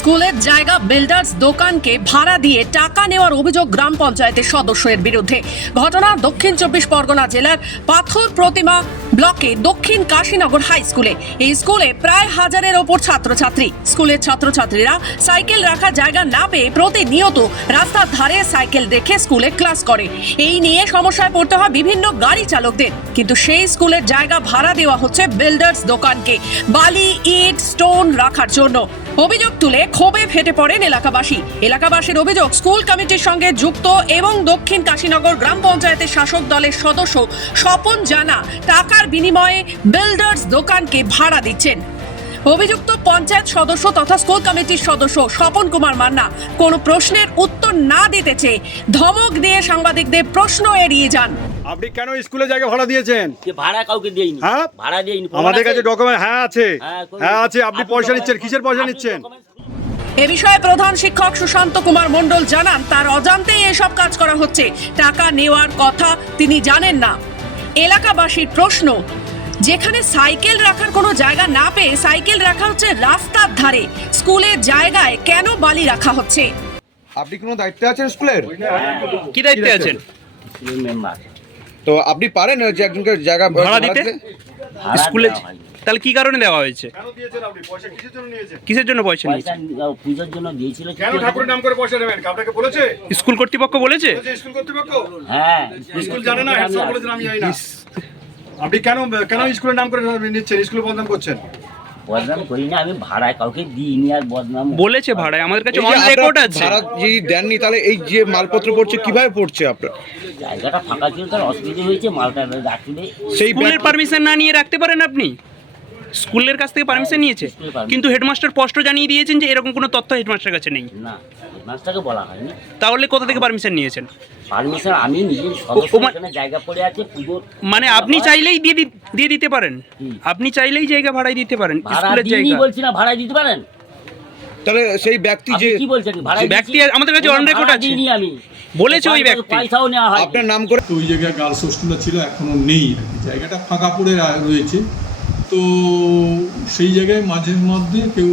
স্কুলের জায়গা বিল্ডার্স দোকানকে ভাড়া দিয়ে টাকা নেওয়ার অভিযোগ গ্রাম পঞ্চায়েতের সদস্যের বিরুদ্ধে। ঘটনা দক্ষিণ 24 পরগনা জেলার পাথর প্রতিমা ব্লকে দক্ষিণ কাশীনগর হাই স্কুলে। এই স্কুলে প্রায় 1000-এর ওপর ছাত্রছাত্রী। স্কুলের ছাত্রছাত্রীরা সাইকেল রাখার জায়গা না পেয়ে প্রতিনিয়ত রাস্তার ধারে সাইকেল রেখে স্কুলে ক্লাস করে। এই নিয়ে সমস্যায় পড়তে হয় বিভিন্ন গাড়ি চালকদের। কিন্তু সেই স্কুলের জায়গা ভাড়া দেওয়া হচ্ছে বিল্ডার্স দোকানকে বালি, ইট, স্টোন রাখার জন্য। অভিযোগ তুলে ক্ষোভে ফেটে পড়েন এলাকাবাসীর অভিযোগ, স্কুল কমিটির সঙ্গে যুক্ত এবং দক্ষিণ কাশীনগর গ্রাম পঞ্চায়েতের শাসক দলের সদস্য স্বপন জানা টাকার বিনিময়ে বিল্ডার্স দোকানকে ভাড়া দিচ্ছেন। অভিযুক্ত পঞ্চায়েত সদস্য তথা স্কুল কমিটির সদস্য স্বপন কুমার মান্না কোনো প্রশ্নের উত্তর না দিতে চেয়ে ধমক দিয়ে সাংবাদিকদের প্রশ্ন এড়িয়ে যান। আপনি কেন স্কুলে জায়গা ভাড়া দিয়েছেন? ভাড়া কাউকে দেইনি। হ্যাঁ, ভাড়া দেইনি। আমাদের কাছে ডকুমেন্ট আছে। হ্যাঁ আছে। আপনি পয়সা নিচ্ছেন, কিসের পয়সা নিচ্ছেন? এ বিষয়ে প্রধান শিক্ষক সুশান্ত কুমার মণ্ডল জানান, তার অজান্তেই এসব কাজ করা হচ্ছে। টাকা নেওয়ার কথা তিনি জানেন না। এলাকাবাসীর প্রশ্ন, যেখানে সাইকেল রাখার কোনো জায়গা না পেয়ে সাইকেল রাখা হচ্ছে রাস্তার ধারে, স্কুলের জায়গায় কেন বালি রাখা হচ্ছে? আপনি কোনো দায়িত্বে আছেন স্কুলের? কি দায়িত্বে আছেন? মেম্বার। তো আপনি পারেন যে একজনকে জায়গা ভাড়া দিতে? স্কুলে তাহলে কি কারণে দেওয়া হয়েছে? কেন দিয়েছেন আপনি? পয়সা কিসের জন্য নিয়েছেন? কিসের জন্য পয়সা পয়সা নিয়েছে? পূজার জন্য দিয়েছিল। কেন ঠাকুরের নাম করে পয়সা নেবেন? আপনাকে বলেছে? স্কুল কর্তৃপক্ষ বলেছে? স্কুল কর্তৃপক্ষ? হ্যাঁ, স্কুল জানে না, হেড স্যার বলেছেন, আমি জানি না। আপনি কেন স্কুলের নাম করে নিচ্ছেন? স্কুলে বদনাম করছেন? বদনাম করি না, আমি ভাড়ায় কাউকে দিইনি আর বদনাম বলেছে ভাড়ায়, আমাদের কাছে এই যে অন রেকর্ড আপনার আছে। ভাড়া যদি দেননি তাহলে এই যে মালপত্র পড়ছে কিভাবে পড়ছে আপনার? জায়গাটা ফাঁকা ছিল, তার অসুবিধা হয়েছে, মালটা রাখলে। সেই স্কুলের পারমিশন না নিয়ে রাখতে পারেন আপনি? স্কুলের কাছ থেকে পারমিশন নিয়েছে, কিন্তু হেডমাস্টার স্পষ্ট জানিয়ে দিয়েছেন যে এরকম কোনো তথ্য হেডমাস্টার কাছে নেই। না, হেডমাস্টারকে বলা হয়নি। তাহলে কোথা থেকে পারমিশন নিয়েছেন? পারমিশন আমি নিজের সদস্য, এখানে জায়গা পড়ে আছে পুজোর। মানে আপনি চাইলেই দিয়ে দিতে পারেন? আপনি চাইলেই জায়গা ভাড়ায় দিতে পারেন ভাড়া স্কুলের দিইনি জায়গা? বলছি না, ভাড়ায় দিতে পারেন? তাহলে সেই ব্যক্তি আপনি যে কি বলছেন? ভাড়ায় ব্যক্তি দিয়েছি? আমাদের কাছে অন রেকর্ড ভাড়া আছে, দিইনি আমি। বলেছে ওই ব্যক্তি। পয়সাও নেওয়া হয়। আপনার নাম করে তো ওই জায়গায় গার্লস হোস্টেলটা ছিল, এখনও নেই আর কি। জায়গাটা ফাঁকা পড়ে রয়েছে। তো সেই জায়গায় মাঝে মধ্যে কেউ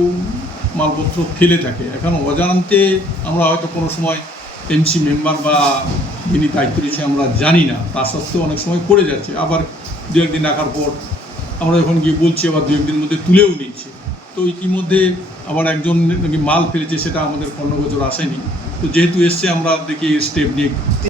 মালপত্র ফেলে থাকে। এখন অজান্তে আমরা হয়তো কোনো সময় এমসি মেম্বার বা যিনি দায়িত্ব রয়েছে আমরা জানি না, তা সত্ত্বেও অনেক সময় পড়ে যাচ্ছে। আবার দু একদিন রাখার পর আমরা যখন গিয়ে বলছি, আবার দু একদিনের মধ্যে তুলেও নিচ্ছে। তো ইতিমধ্যে আবার একজন নাকি মাল ফেলেছে, সেটা আমাদের কর্ণগোচর আসেনি। তো যেহেতু এসছে, আমরা দেখি স্টেপ নিয়ে